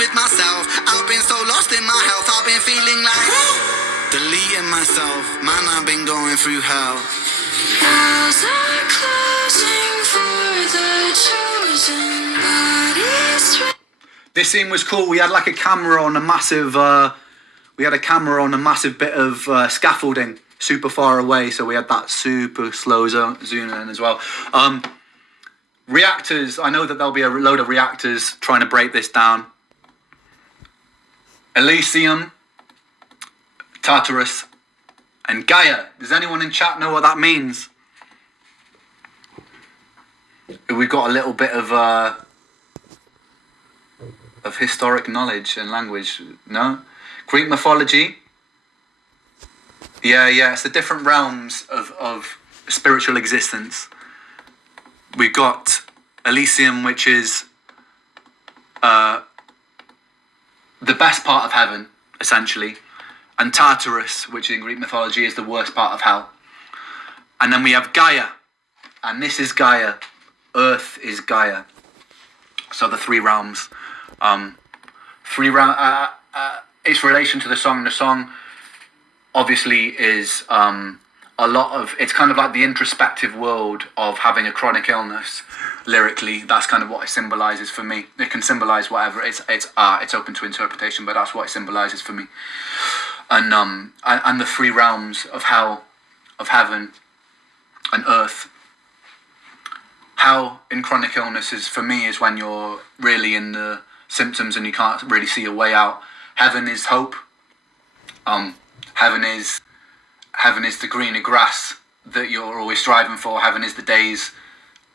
with myself. I've been so lost in my health. I've been feeling like deleting myself. Man, I've been going through hell. Walls are closing for the chosen bodies. This scene was cool. We had like a camera on a massive bit of scaffolding super far away, so we had that super slow zoom in as well. Reactors, I know that there'll be a load of reactors trying to break this down. Elysium, Tartarus, and Gaia. Does anyone in chat know what that means? We've got a little bit of historic knowledge and language, no? Greek mythology. Yeah, it's the different realms of spiritual existence. We've got Elysium, which is the best part of heaven, essentially. And Tartarus, which in Greek mythology is the worst part of hell. And then we have Gaia. And this is Gaia. Earth is Gaia. So the three realms. Its relation to the song. The song obviously is it's kind of like the introspective world of having a chronic illness. Lyrically, that's kind of what it symbolizes for me. It can symbolize whatever. It's art. It's open to interpretation, but that's what it symbolizes for me. And the three realms of hell, of heaven, and earth. Hell in chronic illnesses for me is when you're really in the symptoms and you can't really see a way out. Heaven is hope. Heaven is the greener grass that you're always striving for. Heaven is the days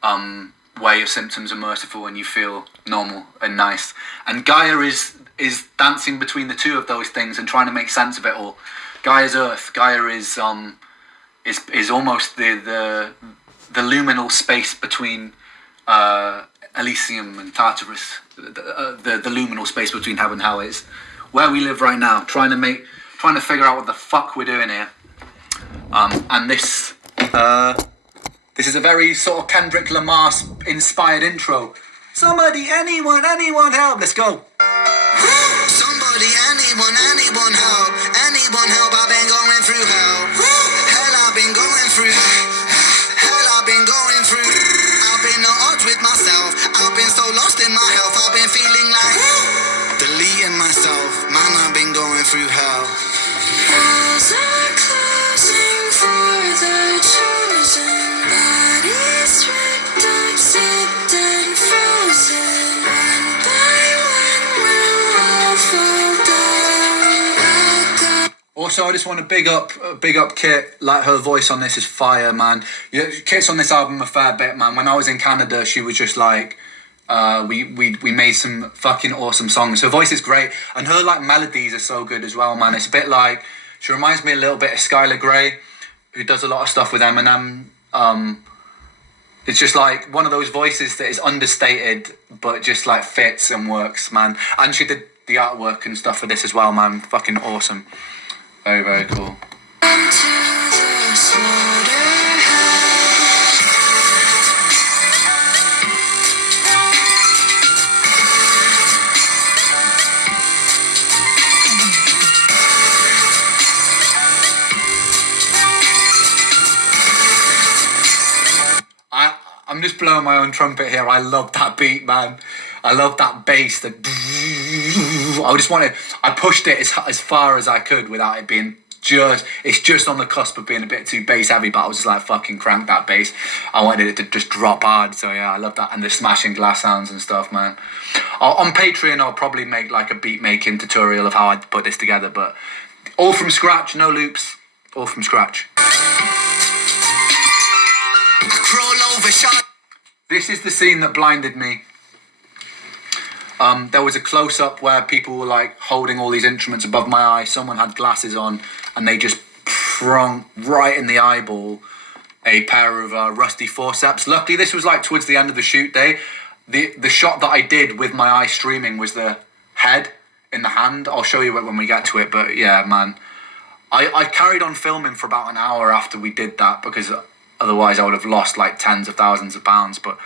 where your symptoms are merciful and you feel normal and nice. And Gaia is dancing between the two of those things and trying to make sense of it all. Gaia's earth. Gaia is almost the luminal space between Elysium and Tartarus. The luminal space between heaven and hell is where we live right now, trying to figure out what the fuck we're doing here. And this is a very sort of Kendrick Lamar inspired intro. Somebody, anyone help, let's go. Somebody, anyone help. Anyone help, I've been going through hell. Hell, I've been going through. Hell, I've been going through. I've been at odds with myself. I've been so lost in my health. I've been feeling like deleting myself. Man, I've been going through hell. Walls are closing for the chosen bodies ripped up, sipped and frozen. One by one we'll all fall down. Also, I just want to big up Kit. Like, her voice on this is fire, man. Yeah, Kit's on this album a fair bit, man. When I was in Canada, she was just like, we made some fucking awesome songs. Her voice is great, and her like melodies are so good as well, man. It's a bit like, she reminds me a little bit of Skylar Grey, who does a lot of stuff with Eminem. It's just like one of those voices that is understated, but just like fits and works, man. And she did the artwork and stuff for this as well, man. Fucking awesome. Very, very cool. I'm just blowing my own trumpet here. I love that beat, man. I love that bass. I pushed it as far as I could without it being it's just on the cusp of being a bit too bass heavy, but I was just like, fucking crank that bass. I wanted it to just drop hard. So yeah, I love that. And the smashing glass sounds and stuff, man. On Patreon, I'll probably make like a beat making tutorial of how I put this together, but all from scratch, no loops, all from scratch. This is the scene that blinded me. There was a close-up where people were like holding all these instruments above my eye. Someone had glasses on and they just prong right in the eyeball a pair of rusty forceps. Luckily, this was like towards the end of the shoot day. The shot that I did with my eye streaming was the head in the hand. I'll show you it when we get to it, but yeah, man. I carried on filming for about an hour after we did that because otherwise I would have lost like tens of thousands of pounds, but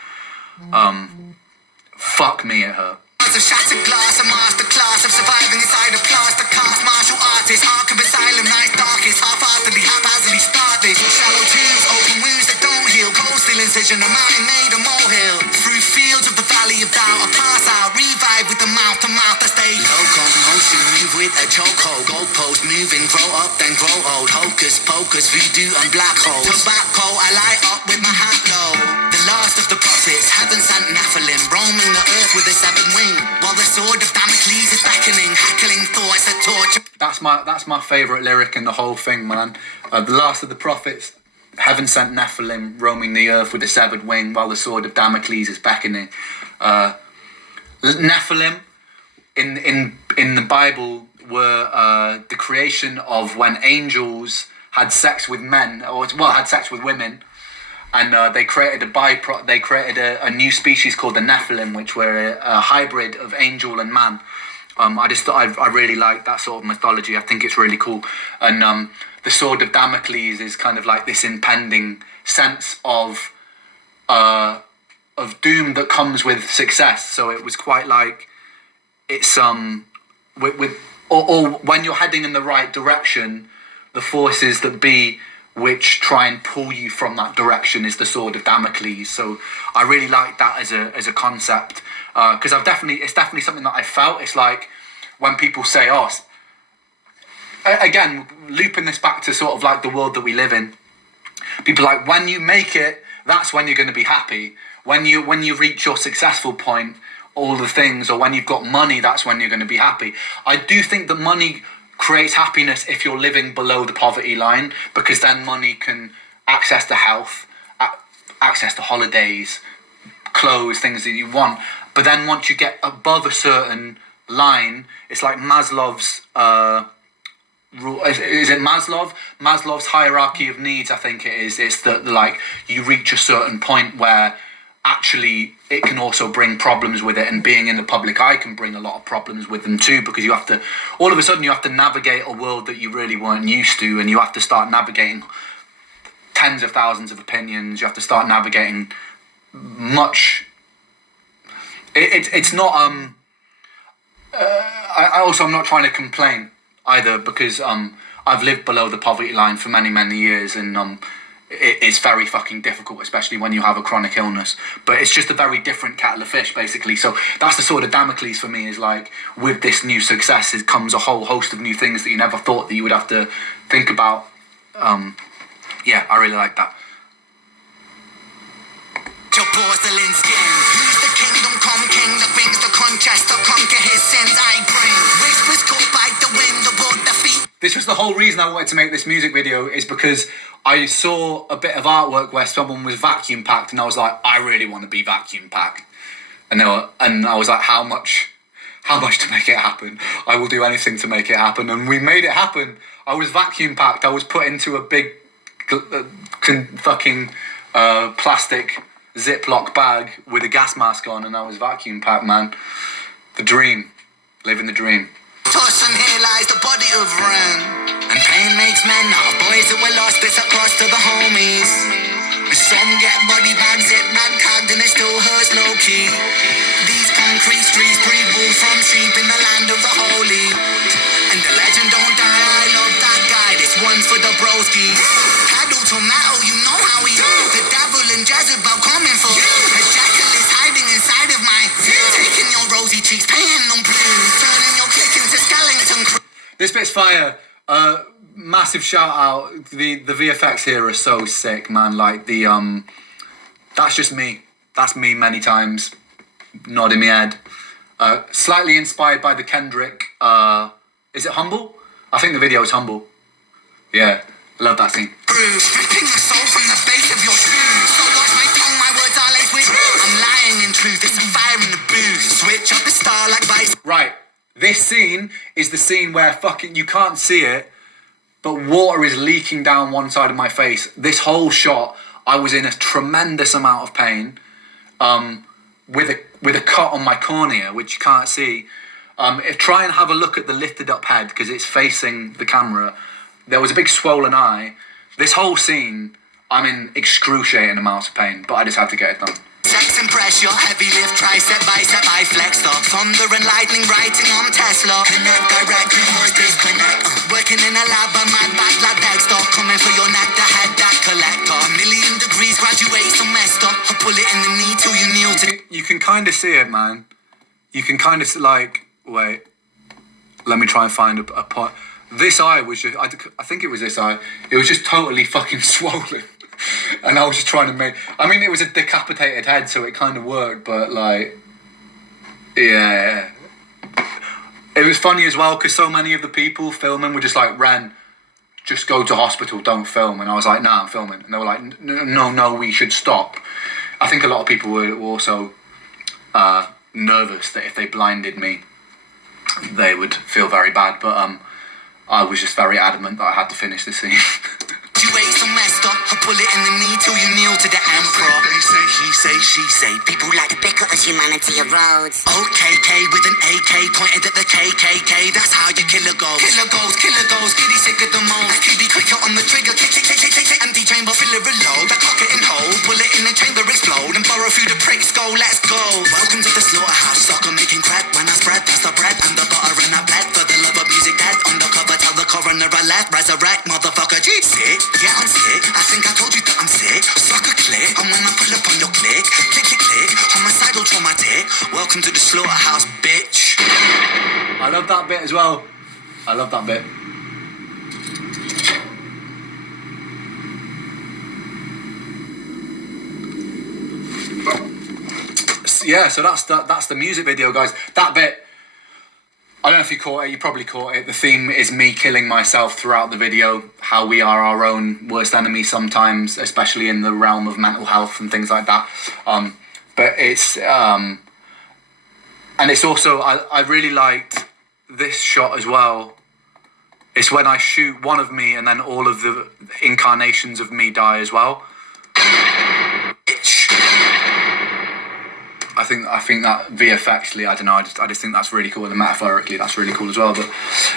fuck me, it hurt. bars of shattered glass, a masterclass of surviving inside a plaster cast. Martial artist, arc of asylum, night darkest, half-heartedly, haphazardly start this. Shallow tubes, open wounds that don't heal, cold steel incision, a mountain made a molehill. Through fields of the valley of doubt, I pass out, revive with the mouth to mouth. I stay locomotion, move with a chokehold, goalpost moving, grow up then grow old. Hocus pocus, voodoo and black holes. Tobacco, I light up with my hat low. The last of the prophets, heaven sent Nephilim, roaming the earth with a severed wing, while the sword of Damocles is beckoning, hackling thoughts that torture. That's my favourite lyric in the whole thing, man. The last of the prophets, heaven sent Nephilim, roaming the earth with a severed wing, while the sword of Damocles is beckoning. Nephilim in the Bible were the creation of when angels had sex with men, or had sex with women, and they created a new species called the Nephilim, which were a hybrid of angel and man. I really like that sort of mythology. I think it's really cool. And the sword of Damocles is kind of like this impending sense of doom that comes with success. So it was quite like it's or when you're heading in the right direction, the forces that be which try and pull you from that direction is the sword of Damocles. So I really like that as a concept, because it's definitely something that I felt. It's like when people say, again, looping this back to sort of like the world that we live in, people are like, when you make it, that's when you're going to be happy. When you reach your successful point, all the things, or when you've got money, that's when you're going to be happy. I do think that money creates happiness if you're living below the poverty line, because then money can access to health, access to holidays, clothes, things that you want. But then once you get above a certain line, it's like Maslow's rule. Is it Maslow? Maslow's hierarchy of needs, I think it is. It's that like you reach a certain point where actually it can also bring problems with it, and being in the public eye can bring a lot of problems with them too, because you have to, all of a sudden you have to navigate a world that you really weren't used to, and you have to start navigating tens of thousands of opinions. You have to start navigating much. It's not I'm not trying to complain either, because I've lived below the poverty line for many years, and it's very fucking difficult, especially when you have a chronic illness. But it's just a very different kettle of fish, basically. So that's the sword of Damocles for me, is like, with this new success, it comes a whole host of new things that you never thought that you would have to think about. Yeah, I really like that. Your porcelain skin. Who's the kingdom come king that brings the contrast to conquer his sins? I bring whispers caught by the wind aboard the feet. This was the whole reason I wanted to make this music video, is because I saw a bit of artwork where someone was vacuum packed, and I was like, I really want to be vacuum packed. And I was like, how much to make it happen? I will do anything to make it happen. And we made it happen. I was vacuum packed. I was put into a big fucking plastic Ziploc bag with a gas mask on, and I was vacuum packed, man. The dream. Living the dream. Toss and here lies the body of Ren. And pain makes men now. Boys that were lost, it's across to the homies. Some get body bags, zip bag tagged, and it still hurts low key. These concrete streets breed wolves from sheep in the land of the holy. And the legend don't die, I love that guy. This one's for the broskies. Paddle to metal, you know how we do. The devil and Jezebel coming for you. A jackal is hiding inside of my view. Taking your rosy cheeks, painting them blue. Turning your click into skeleton crew. This bit's fire. Massive shout out. The VFX here are so sick, man. Like that's just me. That's me many times. Nodding my head. Slightly inspired by the Kendrick. Is it Humble? I think the video is Humble. Yeah, I love that scene. Bruise, stripping the soul from the base of your shoes. So watch my tongue, my words are laced with truth. I'm lying in truth, it's a fire in the booze. Switch up the star like vice. Right, this scene is the scene where fucking you can't see it, but water is leaking down one side of my face. This whole shot, I was in a tremendous amount of pain, with a cut on my cornea, which you can't see. Try and have a look at the lifted up head, because it's facing the camera. There was a big swollen eye. This whole scene, I'm in excruciating amounts of pain, but I just had to get it done. Sex and pressure, heavy lift, tricep, bicep, I flex up. Thunder and lightning, writing on Tesla. Connect directly, voice disconnect. Working in a lab, a mad bad like Dexter. Coming for your neck, the head that collector. A million degrees, graduate semester. I pull it in the knee till you kneel to. You can kind of see it, man. You can kind of like, wait, let me try and find a point. This eye was just, I think it was this eye. It was just totally fucking swollen. And I was just trying to make, I mean, it was a decapitated head, so it kind of worked, but like, yeah. It was funny as well, because so many of the people filming were just like, Ren, just go to hospital, don't film. And I was like, nah, I'm filming. And they were like, no, we should stop. I think a lot of people were also nervous that if they blinded me, they would feel very bad. But I was just very adamant that I had to finish the scene. Graduate semester, I pull it in the knee till you kneel to the emperor. They say, he say, she say. People like to bicker as humanity erodes. OKK with an AK pointed at the KKK. That's how you kill a ghost. Killer goes, giddy sick of the most. QB quicker on the trigger, click. Empty chamber, fill it reload. I cock it and hold, bullet in the chamber explode. And borrow through the pricks, go, let's go. Welcome to the slaughterhouse, sucker making crap. When I spread, that's the bread and the butter and I bled. For the love of music dead, undercover, tell the coroner I left. Resurrect, motherfucker, G. Sick, yeah, I'm sick. I think I told you that I'm sick. Suck a click, and when I pull up on your click. Click, homicidal traumatic. Welcome to the slaughterhouse, bitch. I love that bit as well. I love that bit. Yeah, so that's the music video, guys. That bit, I don't know if you caught it. You probably caught it. The theme is me killing myself throughout the video. How we are our own worst enemy sometimes, especially in the realm of mental health and things like that. But it's and it's also I really liked this shot as well. It's when I shoot one of me and then all of the incarnations of me die as well. I think that VFXly, I don't know, I just think that's really cool, and metaphorically that's really cool as well. But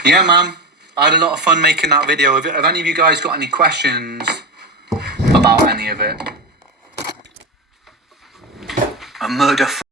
yeah, man, I had a lot of fun making that video. Have any of you guys got any questions about any of it? A murder